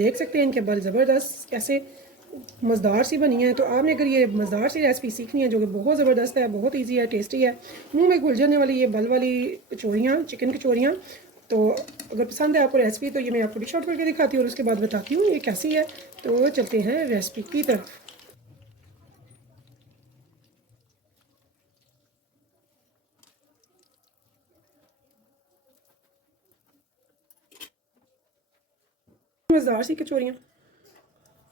देख सकते हैं इनके बल ज़बरदस्त कैसे मज़ेदार सी बनी है। तो आपने अगर ये मज़ेदार सी रेसिपी सीखनी है जो कि बहुत ज़बरदस्त है, बहुत इजी है, टेस्टी है, मुंह में घुल जाने वाली ये बल वाली कचौरियाँ, चिकन कचौरियाँ, तो अगर पसंद है आपको रेसिपी तो ये मैं आपको डिश आउट करके दिखाती हूँ और उसके बाद बताती हूँ ये कैसी है। तो चलते हैं रेसिपी की तरफ। मज़ेदार सी कचौरियाँ,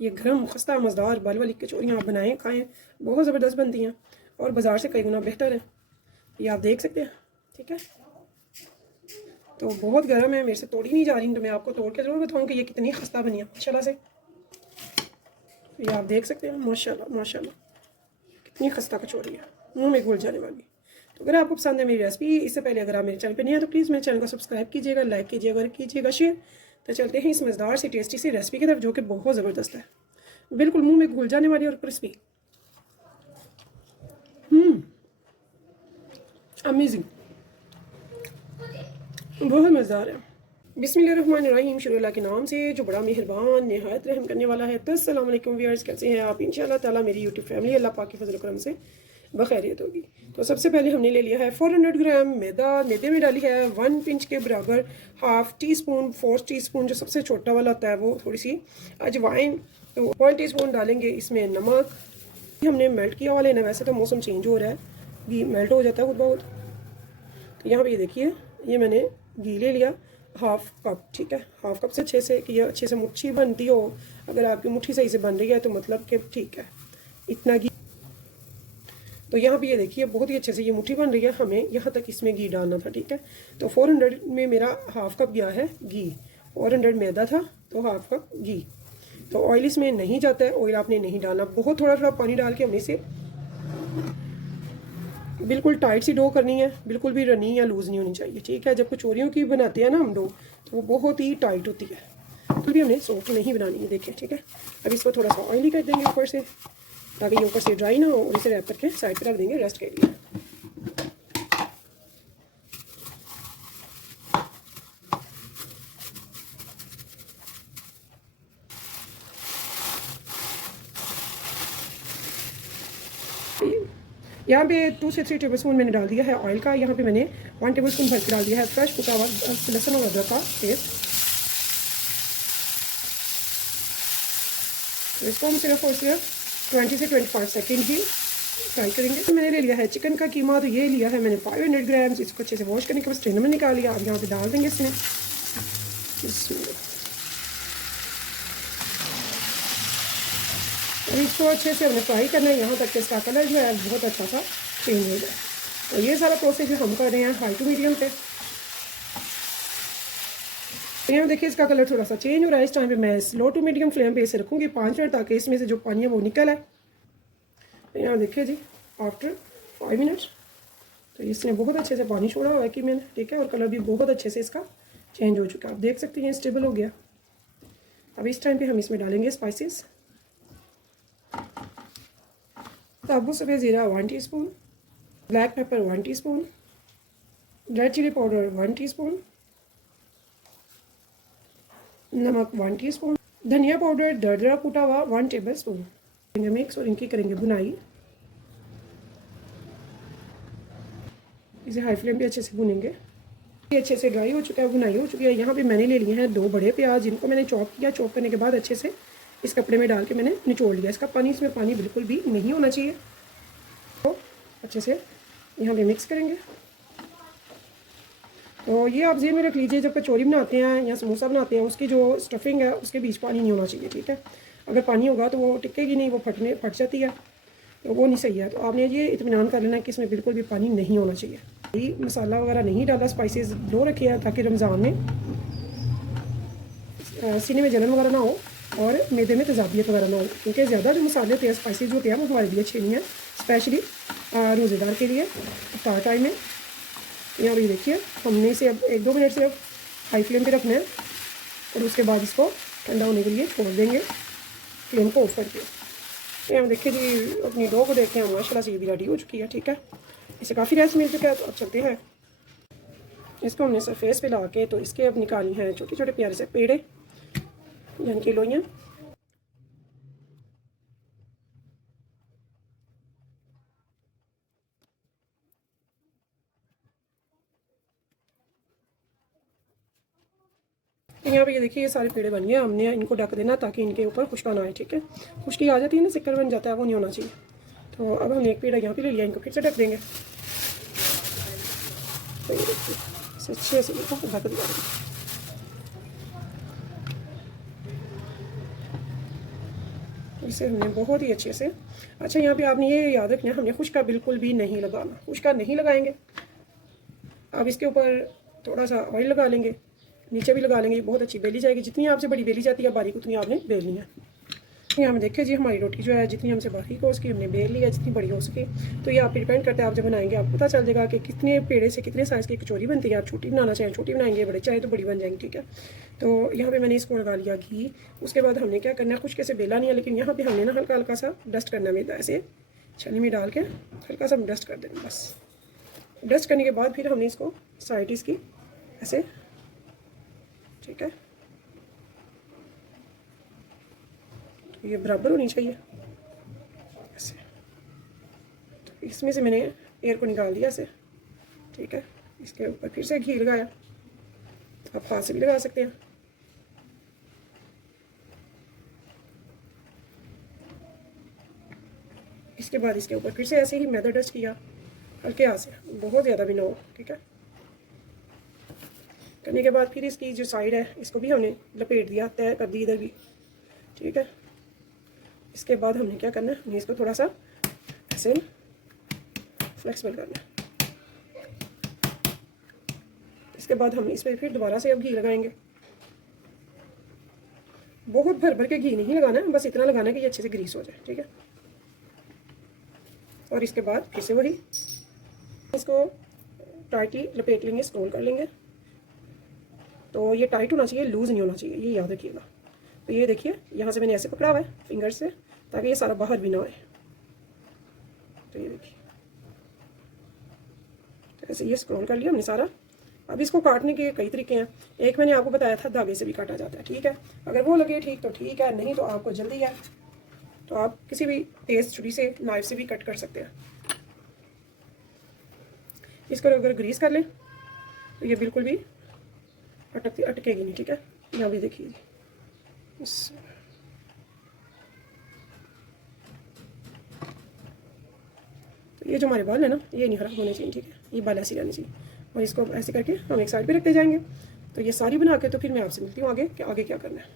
ये गर्म खस्ता मज़ेदार बल वाली कचौरियाँ आप बनाएं खाएं, बहुत ज़बरदस्त बनती हैं और बाज़ार से कई गुना बेहतर है। ये आप देख सकते हैं, ठीक है। तो बहुत गर्म है, मेरे से तोड़ी नहीं जा रही, तो मैं आपको तोड़ के ज़रूर बताऊँ कि ये कितनी खस्ता बनी है माशाल्लाह से। ये आप देख सकते हैं माशाल्लाह माशाल्लाह कितनी खस्ता कचौरी है, मुँह में घुल जाने वाली। तो अगर आपको पसंद है मेरी रेसिपी, इससे पहले अगर आप मेरे चैनल पर नहीं है तो प्लीज़ मेरे चैनल को सब्सक्राइब कीजिएगा, लाइक कीजिएगा और कीजिएगा शेयर। तो चलते हैं इस मज़ेदार सी टेस्टी सी रेसिपी की तरफ जो कि बहुत ज़बरदस्त है, बिल्कुल मुंह में घुल जाने वाली और क्रिस्पी। अमेजिंग, बहुत मज़ेदार है। बिस्मिल्लाहिर्रहमानिर्रहीम, शुरू अल्लाह के नाम से जो बड़ा मेहरबान निहायत रहम करने वाला है। तो अस्सलाम वालेकुम व्यूअर्स, कैसे हैं आप? इंशाअल्लाह ताला मेरी यूट्यूब फैमिली अल्लाह पाक के फजल करम से बखैरियत होगी। तो सबसे पहले हमने ले लिया है 400 ग्राम मैदा। मैदे में डाली है 1 पिंच के बराबर हाफ टी स्पून, 4 टीस्पून जो सबसे छोटा वाला होता है वो, थोड़ी सी अजवाइन। तो 1 टीस्पून डालेंगे इसमें नमक। हमने मेल्ट किया हुआ लेना, वैसे तो मौसम चेंज हो रहा है, घी मेल्ट हो जाता है खुद बहुत। तो यहाँ पे ये देखिए, ये मैंने घी ले लिया हाफ कप, ठीक है। हाफ कप से अच्छे से कि ये अच्छे से मुट्ठी बनती हो, अगर आपकी मुट्ठी सही से बन रही है तो मतलब कि ठीक है, इतना घी। तो यहाँ पे ये देखिए बहुत ही अच्छे से ये मुट्ठी बन रही है, हमें यहाँ तक इसमें घी डालना था, ठीक है। तो 400 में मेरा हाफ कप गया है घी, 400 मैदा था तो हाफ कप घी। तो ऑयल इसमें नहीं जाता है, ऑयल आपने नहीं डालना, बहुत थोड़ा थोड़ा पानी डाल के हमने इसे बिल्कुल टाइट सी डो करनी है, बिल्कुल भी रनी या लूज़ नहीं होनी चाहिए, ठीक है। जब कचौरियों की बनाते हैं ना हम डो, तो वो बहुत ही टाइट होती है, तो भी हमने सॉफ्ट नहीं बनानी है, देखें, ठीक है। अब इसको थोड़ा सा ऑयली कर देंगे ऊपर से, ताकि ये ऊपर से ड्राई ना हो, और इसे रैप करके साइड पर रख देंगे रेस्ट के लिए। यहाँ पे 2 से 3 टेबलस्पून मैंने डाल दिया है ऑयल का। यहाँ पे मैंने 1 टेबलस्पून भर के डाल दिया है फ्रेश कुटा हुआ लहसुन और अदरक का पेस्ट। इसको हम सिर्फ और सिर्फ 20 से 25 सेकेंड ही फ्राई करेंगे। तो मैंने ले लिया है चिकन का कीमा, तो ये लिया है मैंने 500 ग्राम्स। इसको अच्छे से वॉश करने के बाद स्ट्रेनर में निकाल लिया। अब यहाँ पे डाल देंगे इसमें, और इसको अच्छे से हमने फ्राई करना है यहाँ तक कि इसका कलर जो है बहुत अच्छा सा चेंज हो जाए। तो ये सारा प्रोसेस जो हम कर रहे हैं हाई टू मीडियम पे। यहाँ देखिए इसका कलर थोड़ा सा चेंज हो रहा है, इस टाइम पे मैं स्लो टू मीडियम फ्लेम पे इसे रखूँगी 5 मिनट, ताकि इसमें से जो पानी है वो निकल आए। तो यहाँ देखिए जी, आफ्टर 5 मिनट्स तो इसने बहुत अच्छे से पानी छोड़ा हुआ है कि मैंने, ठीक है, और कलर भी बहुत अच्छे से इसका चेंज हो चुका है, आप देख सकते हैं स्टेबल हो गया। अब इस टाइम पे हम इसमें डालेंगे स्पाइसेस। साबुत सफ़ेद ज़ीरा 1 teaspoon, black pepper 1 teaspoon, red chilli powder 1 teaspoon, नमक 1 टीस्पून, धनिया पाउडर दरदरा कूटा हुआ 1 टेबलस्पून। करेंगे मिक्स और इनकी करेंगे बुनाई। इसे हाई फ्लेम पे अच्छे से भुनेंगे। ये अच्छे से ड्राई हो चुका है, बुनाई हो चुकी है। यहाँ पे मैंने ले लिए हैं 2 बड़े प्याज, जिनको मैंने चॉप किया। चॉप करने के बाद अच्छे से इस कपड़े में डाल के मैंने निचोड़ लिया। इसका पानी, इसमें पानी बिल्कुल भी नहीं होना चाहिए। तो अच्छे से यहाँ पे मिक्स करेंगे। तो ये आप ज़हन में रख लीजिए, जब कचौरी बनाते हैं या समोसा बनाते हैं, उसकी जो स्टफिंग है उसके बीच पानी नहीं होना चाहिए, ठीक है। अगर पानी होगा तो वो टिकेगी नहीं, वो फट जाती है, तो वो नहीं सही है। तो आपने ये इत्मीनान कर लेना है कि इसमें बिल्कुल भी पानी नहीं होना चाहिए। ये मसाला वगैरह नहीं डाला, स्पाइसेस लो रखे हैं ताकि रमज़ान में सीने में जलन वगैरह ना हो और मैदे में तेज़ाबियत वगैरह ना हो, क्योंकि ज़्यादा जो मसाले होते हैं, स्पाइसेस जो होते हैं, वो हमारे लिए अच्छे नहीं है, स्पेशली रोज़ेदार के लिए इफ्तार टाइम में। यहाँ भी देखिए, हमने इसे अब 1-2 मिनट से हाई फ्लेम पे रखना है और उसके बाद इसको ठंडा होने के लिए छोड़ देंगे, फ्लेम को ऑफ करके। यहाँ देखिए जी, अपनी डो को देखते हैं, माशाल्लाह से ये भी रेडी हो चुकी है, ठीक है। इसे काफ़ी रेस्ट मिल चुका है। तो अब चलते हैं, इसको हमने सरफेस पे ला के तो इसके अब निकाली हैं छोटे छोटे प्यारे से पेड़े। यानी कि लोइयाँ। यहाँ पे ये देखिए ये सारे पेड़े बन गए। हमने इनको ढक देना ताकि इनके ऊपर खुशका ना आए, ठीक है। खुशकी आ जाती है ना, सिक्कर बन जाता है, वो नहीं होना चाहिए। तो अब हमने एक पेड़ यहाँ पे ले लिया, इनको फिर से ढक देंगे। तो ये देखिए इसे अच्छे से इनको ढक दिया। इसे हमने बहुत ही अच्छे से। अच्छा, यहाँ पे आपने ये याद रखना है, हमने खुशका बिल्कुल भी नहीं लगाना। खुशका नहीं लगाएंगे। अब इसके ऊपर थोड़ा सा ऑयल लगा लेंगे, नीचे भी लगा लेंगे, बहुत अच्छी बेली जाएगी। जितनी आपसे बड़ी बेली जाती है बारीक, उतनी आपने बेलनी है। यहाँ में देखिए जी, हमारी रोटी जो है जितनी हमसे बारीक हो उसकी हमने बेल लिया, जितनी बड़ी हो सके। तो ये आप पे डिपेंड करता है, आप जब बनाएंगे आपको पता चल जाएगा कि कितने पेड़े से कितने साइज़ की कचौरी बनती है। आप छोटी बनाना चाहें छोटी बनाएंगे, बड़े चाहे तो बड़ी बन जाएंगी, ठीक है। तो यहाँ पे मैंने इसको लगा लिया घी। उसके बाद हमने क्या करना है, कुछ कैसे बेला नहीं है, लेकिन यहाँ पे हमने ना हल्का हल्का सा डस्ट करना है, ऐसे छन्नी में डाल के हल्का सा डस्ट कर देना बस। डस्ट करने के बाद फिर हमने इसको साइड इसकी ऐसे, ठीक है, ये बराबर होनी चाहिए ऐसे। तो इसमें से मैंने एयर को निकाल दिया ऐसे, ठीक है। इसके ऊपर फिर से घी लगाया, आप हाथ से भी लगा सकते हैं। इसके बाद इसके ऊपर फिर से ऐसे ही मैदा डस्ट किया, हल्के हाथ से, बहुत ज़्यादा भी ना हो, ठीक है। करने के बाद फिर इसकी जो साइड है इसको भी हमने लपेट दिया, तय कर दी इधर भी, ठीक है। इसके बाद हमने क्या करना है, हमने इसको थोड़ा सा ऐसे फ्लेक्सिबल करना है। इसके बाद हम इस पर फिर दोबारा से अब घी लगाएंगे। बहुत भर भर के घी नहीं लगाना है, बस इतना लगाना है कि ये अच्छे से ग्रीस हो जाए, ठीक है। और इसके बाद फिर से वही इसको टाइटली लपेट लेंगे, स्क्रोल कर लेंगे। तो ये टाइट होना चाहिए, लूज़ नहीं होना चाहिए, ये याद रखिएगा। तो ये देखिए यहाँ से मैंने ऐसे पकड़ा हुआ है फिंगर से, ताकि ये सारा बाहर भी ना आए। तो ये देखिए, तो ऐसे ये स्क्रॉल कर लिया हमने सारा। अब इसको काटने के कई तरीके हैं। एक मैंने आपको बताया था धागे से भी काटा जाता है, ठीक है। अगर वो लगे ठीक तो ठीक है, नहीं तो आपको जल्दी है तो आप किसी भी तेज़ छुरी से, नाइफ से भी कट कर सकते हैं। इसको अगर ग्रीस कर लें तो ये बिल्कुल भी अटकेगी नहीं, ठीक है। यहाँ भी देखिए तो ये जो हमारे बाल है ना, ये नहीं खराब होने चाहिए, ठीक है। ये बाल ऐसे रहने चाहिए। और इसको ऐसे करके हम एक साइड पे रखते जाएंगे। तो ये सारी बना के तो फिर मैं आपसे मिलती हूँ आगे कि आगे क्या करना है।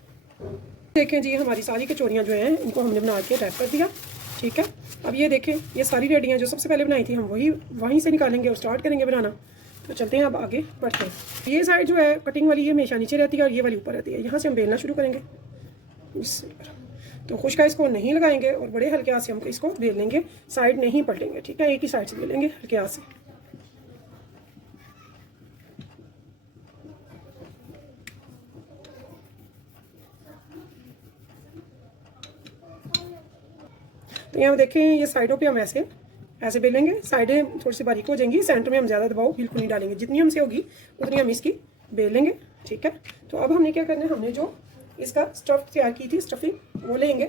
देखें जी, हमारी सारी कचौरियाँ जो हैं इनको हमने बना के रैप कर दिया, ठीक है। अब ये देखें, ये सारी रेडियाँ जो सबसे पहले बनाई थी हम वहीं से निकालेंगे और स्टार्ट करेंगे बनाना। तो चलते हैं, अब आगे बढ़ते हैं। ये साइड जो है कटिंग वाली, ये हमेशा नीचे रहती है और ये वाली ऊपर रहती है। यहाँ से हम बेलना शुरू करेंगे। तो खुशका इसको नहीं लगाएंगे और बड़े हल्के हाथ से हम इसको बेल लेंगे, साइड नहीं पलटेंगे, ठीक है। एक ही साइड से बेलेंगे हल्के हाथ से। तो यहाँ देखें, ये साइडों पे हम ऐसे बेलेंगे, साइडें थोड़ी सी बारीक हो जाएंगी। सेंटर में हम ज़्यादा दबाव बिल्कुल नहीं डालेंगे, जितनी हमसे होगी उतनी हम इसकी बेलेंगे, ठीक है। तो अब हमने क्या करना है, हमने जो इसका स्टफ तैयार की थी, स्टफिंग, वो लेंगे।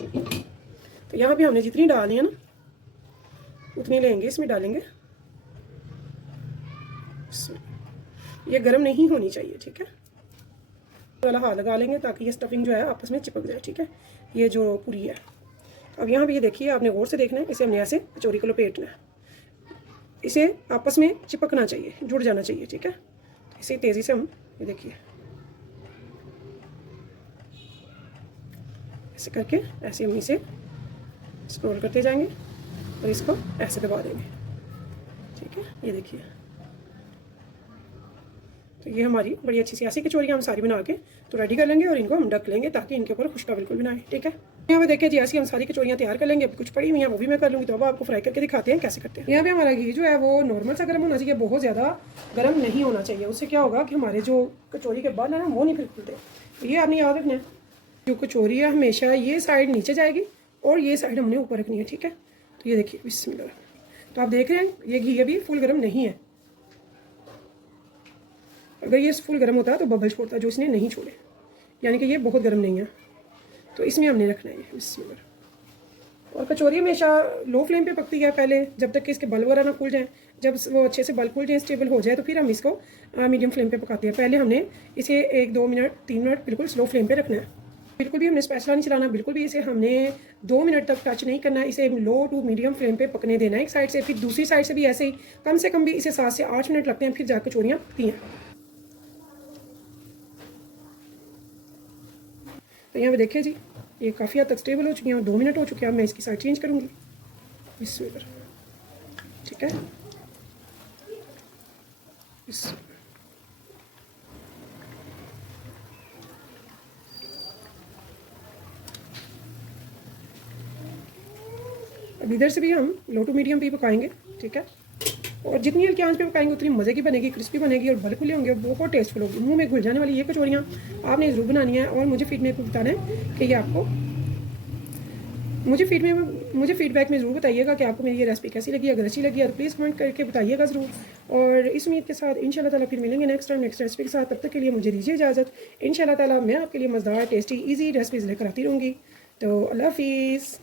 तो यहाँ पे हमने जितनी डालनी है ना उतनी लेंगे, इसमें डालेंगे। ये गर्म नहीं होनी चाहिए, ठीक है। वाला हाथ लगा लेंगे ताकि ये स्टफिंग जो है आपस में चिपक जाए, ठीक है। ये जो पूरी है, अब यहाँ पे ये देखिए, आपने गौर से देखना है। इसे हमने ऐसे कचौरी को लपेटना है, इसे आपस में चिपकना चाहिए, जुड़ जाना चाहिए, ठीक है। इसे तेज़ी से हम, ये देखिए ऐसे करके ऐसे हम इसे स्क्रॉल करते जाएंगे और इसको ऐसे दबा देंगे, ठीक है। ये देखिए, तो ये हमारी बड़ी अच्छी सी ऐसी कचौरियाँ हम सारी बना के तो रेडी कर लेंगे और इनको हम ढक लेंगे ताकि इनके ऊपर खुशका बिल्कुल भी ना आए, ठीक है। यहाँ पे देखिए जी, ऐसी हम सारी कचौरियाँ तैयार कर लेंगे। कुछ पड़ी हुई हैं वो भी मैं कर लूँगी, तो अब आपको फ्राई करके दिखाते हैं कैसे करते हैं। यहाँ पे हमारा घी जो है वो नॉर्मल सा गर्म होना चाहिए, बहुत ज़्यादा गर्म नहीं होना चाहिए। उससे क्या होगा कि हमारे जो कचौरी के बाल है ना वो नहीं फिर खुलते। तो ये आपने याद रखना है, जो कचौरी है हमेशा ये साइड नीचे जाएगी और ये साइड हमने ऊपर रखनी है, ठीक है। तो ये देखिए बिस्मिल्लाह, तो आप देख रहे हैं ये घी अभी फुल गर्म नहीं है। अगर ये फुल गर्म होता है तो बबल छोड़ता है, जो इसने नहीं छोड़े। यानी कि ये बहुत गर्म नहीं है, तो इसमें हमने रखना है बिस्मिल्लाह। और कचौरी हमेशा लो फ्लेम पे पकती है पहले, जब तक कि इसके बल्ब वगैरह ना खुल जाएं। जब वो अच्छे से बल्ब खुल जाए, स्टेबल हो जाए, तो फिर हम इसको मीडियम फ्लेम पे पकाते हैं। पहले हमने इसे 1-2 मिनट 3 मिनट बिल्कुल स्लो फ्लेम पे रखना है। बिल्कुल भी हमने स्पैचुला नहीं चलाना, बिल्कुल भी इसे हमने 2 मिनट तक टच नहीं करना है। इसे लो टू मीडियम फ्लेम पे पकने देना है एक साइड से, फिर दूसरी साइड से भी ऐसे ही कम से कम भी इसे 7 से 8 मिनट लगते हैं, फिर जाकर कचौरियाँ पकती हैं। तो यहाँ पे देखिए जी, ये काफ़ी हद तक स्टेबल हो चुकी हैं और 2 मिनट हो चुके हैं। अब मैं इसकी साइड चेंज करूँगी इसमें, ठीक है। अब इधर से भी हम लो टू मीडियम पे पकाएंगे, ठीक है। और जितनी हल्की आंच पे पकाएंगे उतनी मज़े की बनेगी, क्रिस्पी बनेगी और बल खुले होंगे और बहुत टेस्टफुल होगी। मुंह में घुल जाने वाली ये कचौरियाँ आपने ज़रूर बनानी है। और मुझे फीडबैक में बताना है कि ये आपको, मुझे फीडबैक में ज़रूर बताइएगा कि आपको मेरी ये रेसिपी कैसी लगी। अगर अच्छी लगी है तो प्लीज़ कमेंट करके बताइएगा ज़रूर। और इस उम्मीद के साथ इंशाल्लाह ताला फिर मिलेंगे नेक्स्ट टाइम नेक्स्ट रेसिपी के साथ। तब तक के लिए मुझे दीजिए इजाज़त। इंशाल्लाह ताला मैं आपके लिए मज़ेदार टेस्टी ईजी रेसिपीज़ लेकर आती रहूँगी। तो अल्लाह हाफिज़।